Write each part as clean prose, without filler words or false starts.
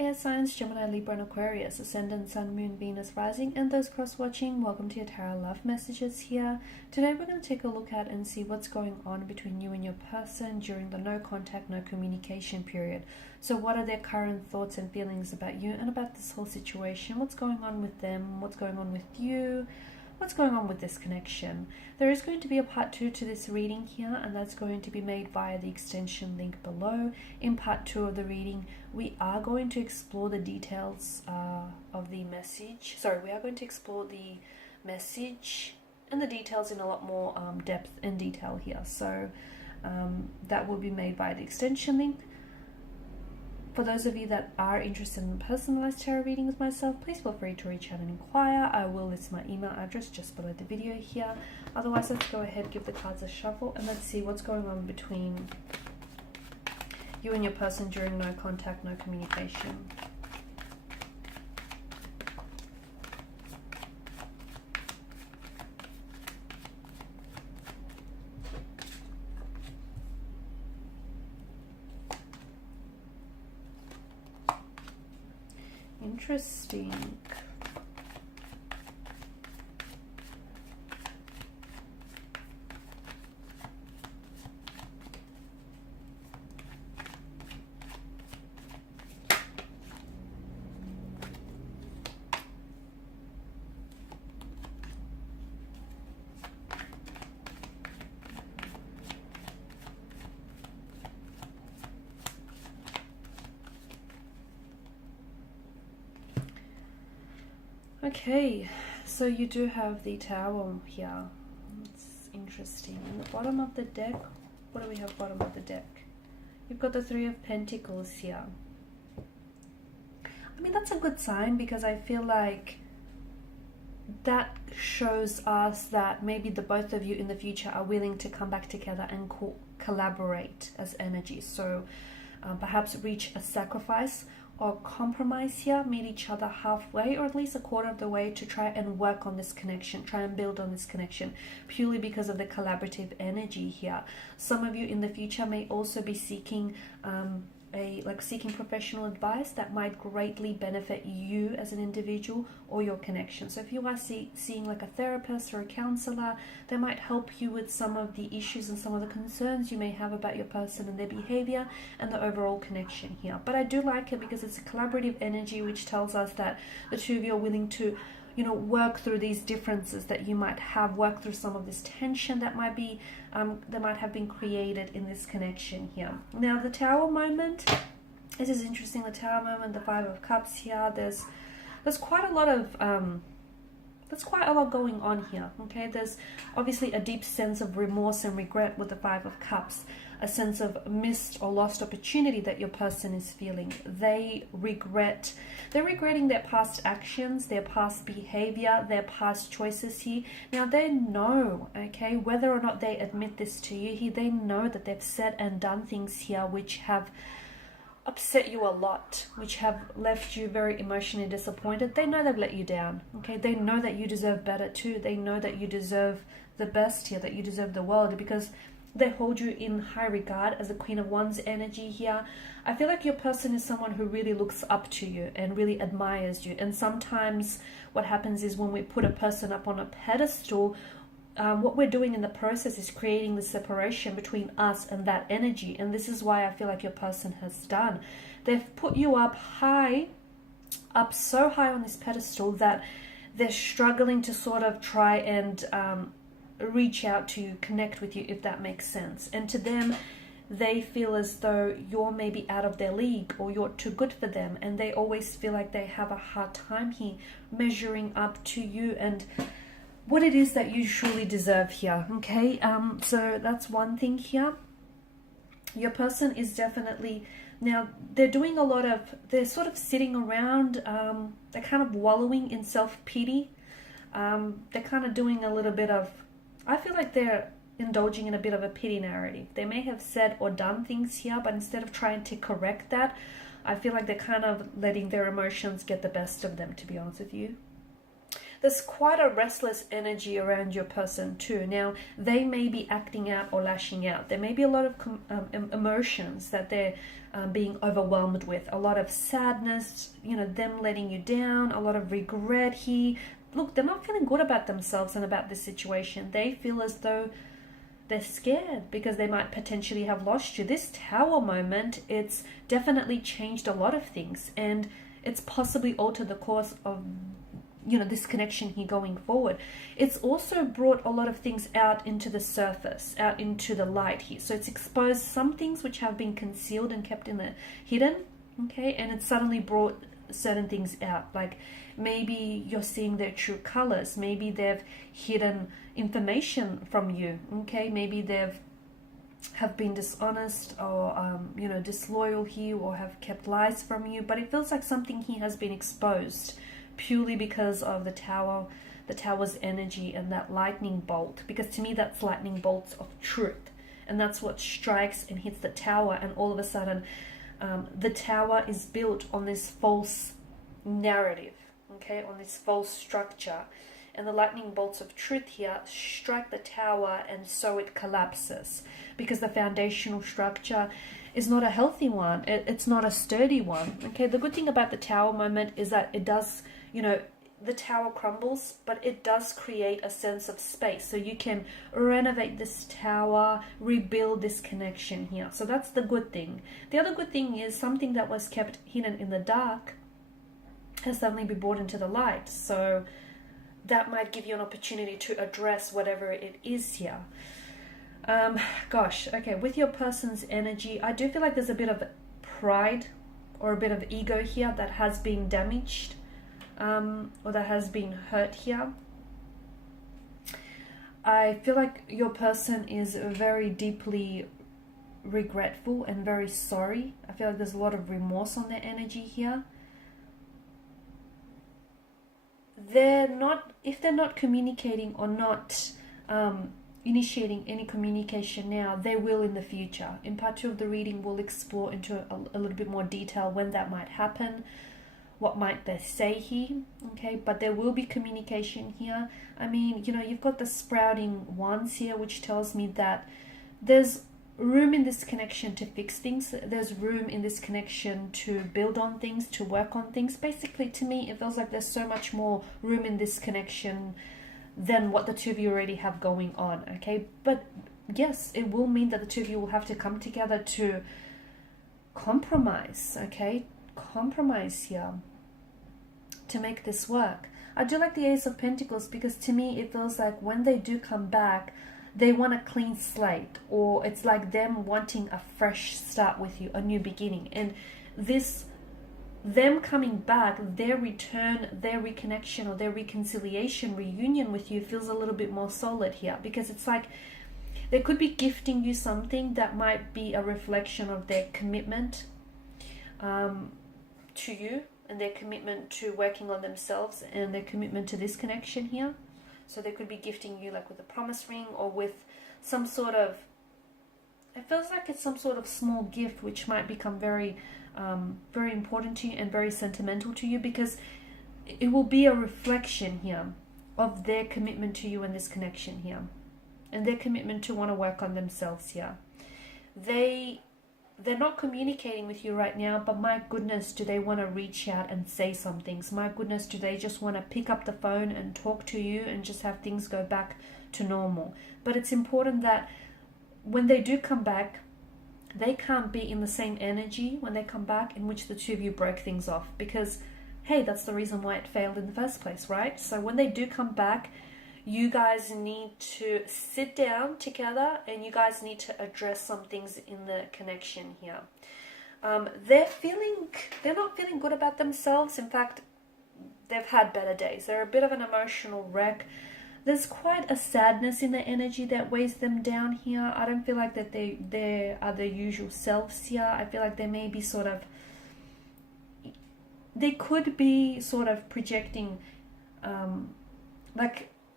air signs, Gemini, Libra and Aquarius, Ascendant, Sun, Moon, Venus, Rising, and those cross-watching, welcome to your Tarot Love Messages here. Today we're going to take a look at and see what's going on between you and your person during the no contact, no communication period. So what are their current thoughts and feelings about you and about this whole situation? What's going on with them? What's going on with you? What's going on with this connection? There is going to be a part 2 to this reading here, and that's going to be made via the extension link below. In part 2 of the reading, we are going to explore the details of the message. We are going to explore the message and the details in a lot more depth and detail here. So that will be made via the extension link. For those of you that are interested in personalized tarot reading with myself, please feel free to reach out and inquire. I will list my email address just below the video here. Otherwise, let's go ahead, give the cards a shuffle, and let's see what's going on between you and your person during no contact, no communication. Interesting. Okay, so you do have the Tower here. It's interesting. In the bottom of the deck, what do we have bottom of the deck? You've got the Three of Pentacles here. I mean, that's a good sign because I feel like that shows us that maybe the both of you in the future are willing to come back together and collaborate as energy. So perhaps reach a sacrifice or compromise here, meet each other halfway or at least a quarter of the way to try and work on this connection, try and build on this connection, purely because of the collaborative energy here. Some of you in the future may also be seeking seeking professional advice that might greatly benefit you as an individual or your connection. So if you are seeing like a therapist or a counselor, they might help you with some of the issues and some of the concerns you may have about your person and their behavior and the overall connection here. But I do like it because it's a collaborative energy, which tells us that the two of you are willing to, you know, work through these differences that you might have, work through some of this tension that might be that might have been created in this connection here. Now the Tower moment, this is interesting. The Tower moment, the Five of Cups here. There's quite a lot of going on here. Okay, there's obviously a deep sense of remorse and regret with the Five of Cups, a sense of missed or lost opportunity that your person is feeling. They're regretting their past actions, their past behavior, their past choices here. Now they know, okay, whether or not they admit this to you here, they know that they've said and done things here which have upset you a lot, which have left you very emotionally disappointed. They know they've let you down. Okay, they know that you deserve better too. They know that you deserve the best here, that you deserve the world, because they hold you in high regard as the Queen of Wands energy here. I feel like your person is someone who really looks up to you and really admires you. And sometimes what happens is when we put a person up on a pedestal, what we're doing in the process is creating the separation between us and that energy. And this is why I feel like your person has done. They've put you up high, up so high on this pedestal that they're struggling to sort of try and reach out to you, connect with you, if that makes sense. And to them, they feel as though you're maybe out of their league or you're too good for them. And they always feel like they have a hard time here measuring up to you and what it is that you truly deserve here. Okay, so that's one thing here. Your person is definitely, now they're doing a lot of, they're sort of sitting around, they're kind of wallowing in self-pity. They're kind of doing a little bit of, I feel like they're indulging in a bit of a pity narrative. They may have said or done things here, but instead of trying to correct that, I feel like they're kind of letting their emotions get the best of them, to be honest with you. there's quite a restless energy around your person too. Now, they may be acting out or lashing out. There may be a lot of emotions that they're being overwhelmed with. A lot of sadness, you know, them letting you down, a lot of regret here. Look, they're not feeling good about themselves and about this situation. They feel as though they're scared because they might potentially have lost you. This Tower moment, it's definitely changed a lot of things, and it's possibly altered the course of, you know, this connection here going forward. It's also brought a lot of things out into the surface, out into the light here. So it's exposed some things which have been concealed and kept in the hidden, okay, and it's suddenly brought certain things out. Like maybe you're seeing their true colors, maybe they've hidden information from you, okay, maybe they've have been dishonest or you know, disloyal here, or have kept lies from you. But it feels like something here has been exposed purely because of the Tower's energy and that lightning bolt, because to me that's lightning bolts of truth, and that's what strikes and hits the Tower, and all of a sudden the Tower is built on this false narrative, okay, on this false structure, and the lightning bolts of truth here strike the Tower, and so it collapses because the foundational structure is not a healthy one. It's not a sturdy one, okay. The good thing about the Tower moment is that it does, you know, the Tower crumbles, but it does create a sense of space, so you can renovate this Tower, rebuild this connection here. So that's the good thing. The other good thing is something that was kept hidden in the dark has suddenly been brought into the light, so that might give you an opportunity to address whatever it is here. Gosh, okay, with your person's energy, I do feel like there's a bit of pride or a bit of ego here that has been damaged, or that has been hurt here. I feel like your person is very deeply regretful and very sorry. I feel like there's a lot of remorse on their energy here. If they're not communicating or not initiating any communication now, they will in the future. In part 2 of the reading, we'll explore into a little bit more detail when that might happen, what might they say here, okay, but there will be communication here. I mean, you know, you've got the sprouting wands here, which tells me that there's room in this connection to fix things. There's room in this connection to build on things, to work on things. Basically, to me, it feels like there's so much more room in this connection than what the two of you already have going on, okay? But yes, it will mean that the two of you will have to come together to compromise, okay? Compromise here to make this work. I do like the Ace of Pentacles, because to me it feels like when they do come back, they want a clean slate, or it's like them wanting a fresh start with you, a new beginning. And this, them coming back, their return, their reconnection, or their reconciliation, reunion with you feels a little bit more solid here, because it's like they could be gifting you something that might be a reflection of their commitment to you, and their commitment to working on themselves, and their commitment to this connection here. So they could be gifting you like with a promise ring, or with some sort of, it feels like it's some sort of small gift which might become very very important to you and very sentimental to you, because it will be a reflection here of their commitment to you in this connection here, and their commitment to want to work on themselves here. They're not communicating with you right now, but my goodness, do they want to reach out and say some things? My goodness, do they just want to pick up the phone and talk to you and just have things go back to normal? But it's important that when they do come back, they can't be in the same energy when they come back in which the two of you broke things off, because hey, that's the reason why it failed in the first place, right? So when they do come back, you guys need to sit down together, and you guys need to address some things in the connection here. They're not feeling good about themselves. In fact, they've had better days. They're a bit of an emotional wreck. There's quite a sadness in their energy that weighs them down here. I don't feel like that they are their usual selves here. I feel like they may be they could be sort of projecting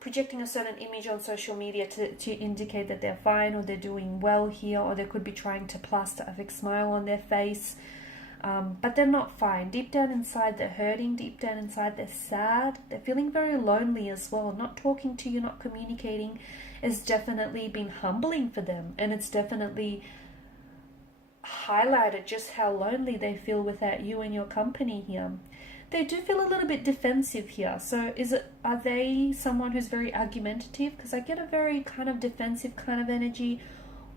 projecting a certain image on social media to indicate that they're fine or they're doing well here, or they could be trying to plaster a fake smile on their face. but they're not fine. Deep down inside, they're hurting. Deep down inside, they're sad. They're feeling very lonely as well. Not talking to you, not communicating has definitely been humbling for them. And it's definitely highlighted just how lonely they feel without you and your company here. They do feel a little bit defensive here. So are they someone who's very argumentative? Because I get a very kind of defensive kind of energy.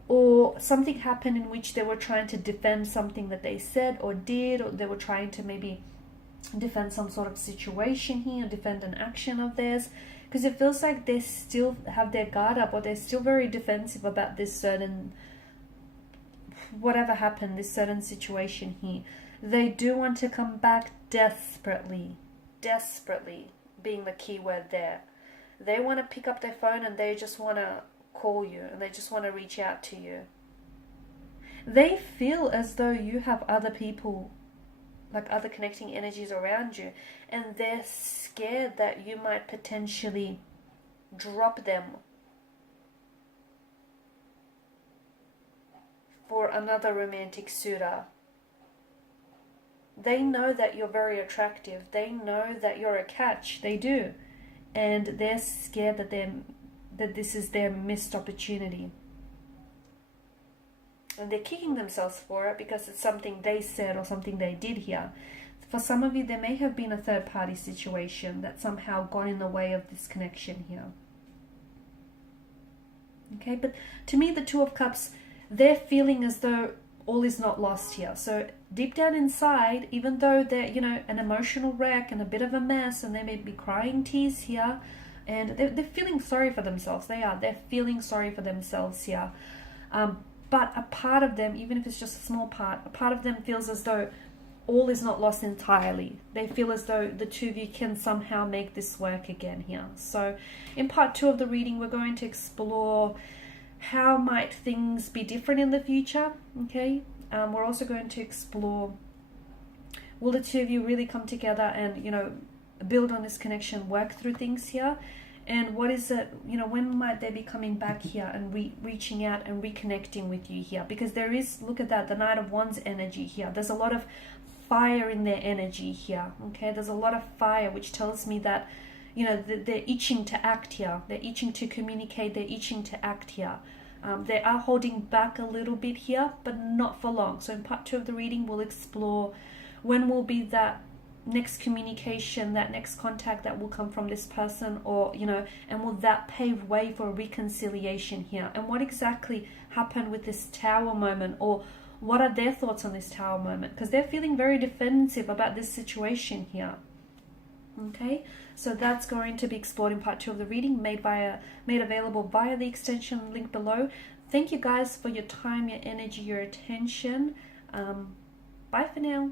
Or something happened in which they were trying to defend something that they said or did, or they were trying to maybe defend some sort of situation here, defend an action of theirs, because it feels like they still have their guard up, or they're still very defensive about this certain, whatever happened, this certain situation here. They do want to come back desperately being the key word there. They want to pick up their phone and they just want to call you, and they just want to reach out to you. They feel as though you have other people, like other connecting energies around you, and they're scared that you might potentially drop them for another romantic suitor. They know that you're very attractive. They know that you're a catch. They do. And they're scared that this is their missed opportunity. And they're kicking themselves for it because it's something they said or something they did here. For some of you, there may have been a third-party situation that somehow got in the way of this connection here. Okay, but to me, the Two of Cups, they're feeling as though all is not lost here. So deep down inside, even though they're, an emotional wreck and a bit of a mess, and they may be crying tears here, and they're feeling sorry for themselves. They're feeling sorry for themselves here. But a part of them, even if it's just a small part, a part of them feels as though all is not lost entirely. They feel as though the two of you can somehow make this work again here. So in part 2 of the reading, we're going to explore how might things be different in the future. Okay. We're also going to explore, will the two of you really come together and, build on this connection, work through things here? And what is it, when might they be coming back here and reaching out and reconnecting with you here? Because there is, look at that, the Knight of Wands energy here. There's a lot of fire in their energy here, okay? There's a lot of fire, which tells me that, they're itching to act here. They're itching to communicate. They're itching to act here. They are holding back a little bit here, but not for long. So in part 2 of the reading, we'll explore when will be that next communication, that next contact that will come from this person, or and will that pave way for reconciliation here? And what exactly happened with this Tower moment, or what are their thoughts on this Tower moment? Because they're feeling very defensive about this situation here. Okay, so that's going to be explored in part 2 of the reading, made available via the extension link below. Thank you guys for your time, your energy, your attention. Bye for now.